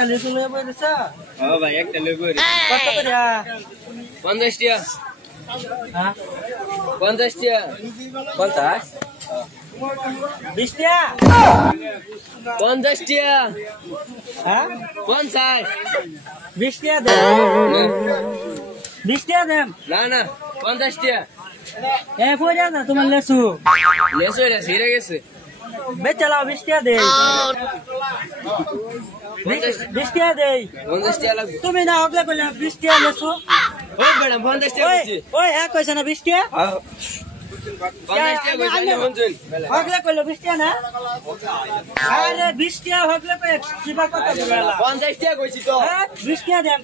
একটা লিচু লয়ে বইরেছ? ও ভাই একটা লইব রে। কত করে? 50 টাকা। হ্যাঁ 50 টাকা। 50 20 টাকা 50 টাকা। হ্যাঁ 50 20 টাকা দে 20 টাকা দেন না না 50 টাকা। এ কইরা না তোমার লেচু লেসো রে সিরে গেছে। বেচে লাও 20 টাকা দেই 20 টাকা দেই 50 টাকা লাগবে। তুমি না হগলে কইলা 20 টাকা লেচু ও ম্যাডাম 50 টাকা ওই দিছি। ওই হ্যাঁ কইছ না 20 টাকা 50 টাকা কইছ না শুনছেন। হগলে কইলো 20 টাকা না আরে 20 টাকা হগলে কই কিবা কথা বলা 50 টাকা কইছি তো। হ্যাঁ 20 টাকা দেন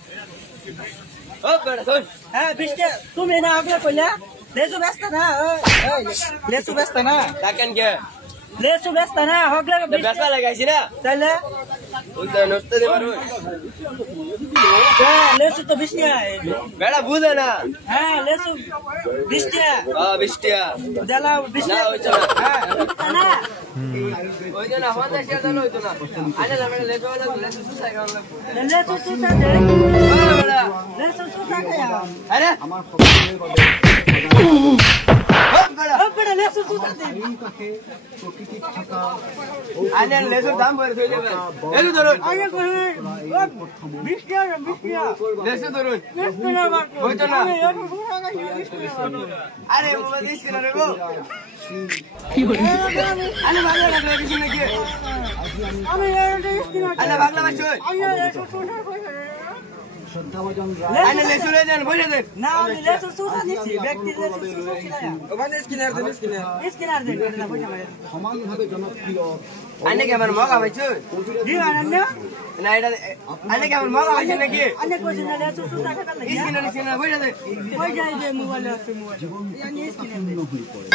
ও ম্যাডাম শুন। হ্যাঁ 20 টাকা তুমি না হগলে কইলা লেচু ব্যস্ত না ওই লেচু ব্যস্ত না টাকান কে? লেচু ব্যস্ত না হগলে বেসা লাগাইছি না। তাইলে ওই তো নষ্ট দে পারো। হ্যাঁ লেচু তো 20 টাকা বেড়া বুঝে না। হ্যাঁ লেচু 20 টাকা 20 টাকা। দেলাও 20 না টাকা হইতো না। হ্যাঁ না ওই তো না 50 টাকা দিলে হইতো না। আনে না বেড়া লেসো লেসো সুসাই গাও লাগবে। লেচু সুসা দে ও বেড়া লেচু সুসা খায়া আরে আমার সকলের বাবে ও বেড়া ও বড় লেচু সুসা দে এই কাছে প্রকৃতির থাকা আনে লেসোর দাম বড় হয়ে যাবে। এলু ধরুন আগে কই 20 টাকা 20 টাকা লেসো ধরুন। লেচু না বাট হইতো না। আমি এত সুসা খাইয়া 20 টাকা আরে বাবা দিস কেন রে গো? আরে ভালো লাগলো কিছু নাকি? আমি এত 20 টাকা আরে ভাগলা মাছ ওই। আমি লেচু সুসা কইরা শ্রদ্ধাভাজন আনে লেসো রে দেন বলে দেন। না আমি লেচু সুসা দিছি ব্যক্তি লেচু সুসা ছিলাম ওখানে স্কিনার দেন স্কিনার। স্ক্যানার দে না পয়সা মারে সমানভাবে জনপ্রিয় আনে কি আমার মগা পাইছো? দিও আনন্দ না এটা আনে কি আমার মগা পাইছো নাকি? আনে কইছ না লেচু সুসা খাবার লাগি স্কিনার বলে দেন। কই যাই যে মোবাইল আছে মোবাইল আমি স্ক্যানার দে হয়ে পড়ে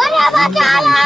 ওরে বাবা চালা